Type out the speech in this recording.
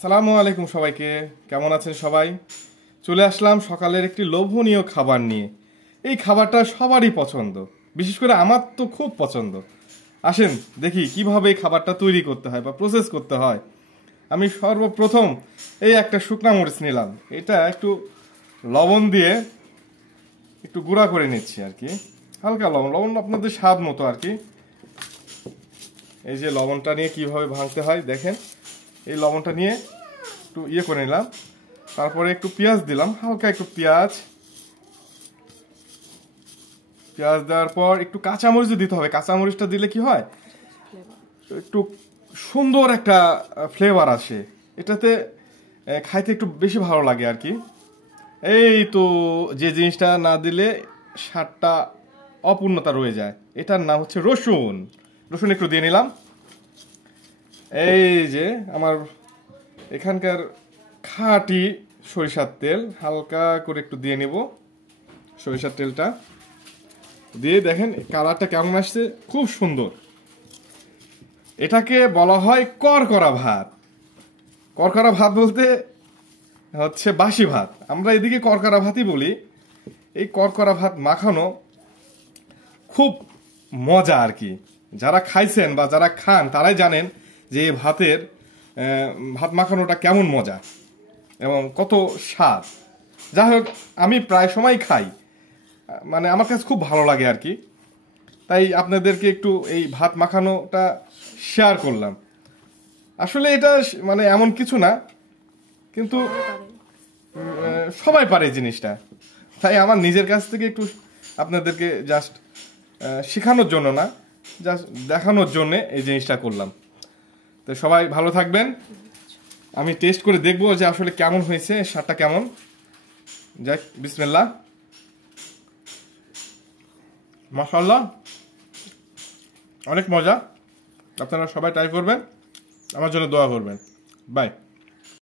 আসসালামু আলাইকুম সবাইকে। কেমন আছেন সবাই? চলে আসলাম সকালের একটি লোভনীয় খাবার নিয়ে। এই খাবারটা সবারই পছন্দ, বিশেষ করে আমার তো খুব পছন্দ। আসেন দেখি কিভাবে এই খাবারটা তৈরি করতে হয় বা প্রসেস করতে হয়। আমি সর্বপ্রথম এই একটা শুকনা মরিচ নিলাম, এটা একটু লবণ দিয়ে একটু গুঁড়া করে নিচ্ছি আর কি। হালকা লবণ, লবণ আপনাদের স্বাদ মতো আর কি। এই যে লবণটা নিয়ে কিভাবে ভাঙতে হয় দেখেন। এই লবণটা নিয়ে একটু করে নিলাম, তারপরে একটু পেঁয়াজ দিলাম, হালকা একটু পেঁয়াজ দেওয়ার পর একটু কাঁচামরিচ দিতে হবে। কাঁচামরিচটা দিলে কি হয়, একটু সুন্দর একটা ফ্লেভার আসে এটাতে, খাইতে একটু বেশি ভালো লাগে আর কি। এই তো, যে জিনিসটা না দিলে স্বাদটা অপূর্ণতা রয়ে যায়, এটার নাম হচ্ছে রসুন। রসুন একটু দিয়ে নিলাম। এই যে আমার এখানকার খাঁটি সরিষার তেল, হালকা করে একটু দিয়ে নেব। সরিষার তেলটা দিয়ে দেখেন কালারটা কেমন আসছে, খুব সুন্দর। এটাকে বলা হয় করকরা ভাত। করকরা ভাত বলতে হচ্ছে বাসি ভাত, আমরা এদিকে করকরা ভাতই বলি। এই করকরা ভাত মাখানো খুব মজা আর কি। যারা খাইছেন বা যারা খান তারাই জানেন যে এই ভাত মাখানোটা কেমন মজা এবং কত স্বাদ। যাই হোক, আমি প্রায় সময় খাই, মানে আমার কাছে খুব ভালো লাগে আর কি। তাই আপনাদেরকে একটু এই ভাত মাখানোটা শেয়ার করলাম। আসলে এটা মানে এমন কিছু না, কিন্তু সবাই পারে জিনিসটা। তাই আমার নিজের কাছ থেকে একটু আপনাদেরকে জাস্ট শেখানোর জন্য না, জাস্ট দেখানোর জন্য এই জিনিসটা করলাম। তো সবাই ভালো থাকবেন। আমি টেস্ট করে দেখবো যে আসলে কেমন হয়েছে, স্বাদটা কেমন। যাক, বিসমিল্লাহ। মাশাআল্লাহ, অনেক মজা। আপনারা সবাই ট্রাই করবেন, আমার জন্য দোয়া করবেন। বাই।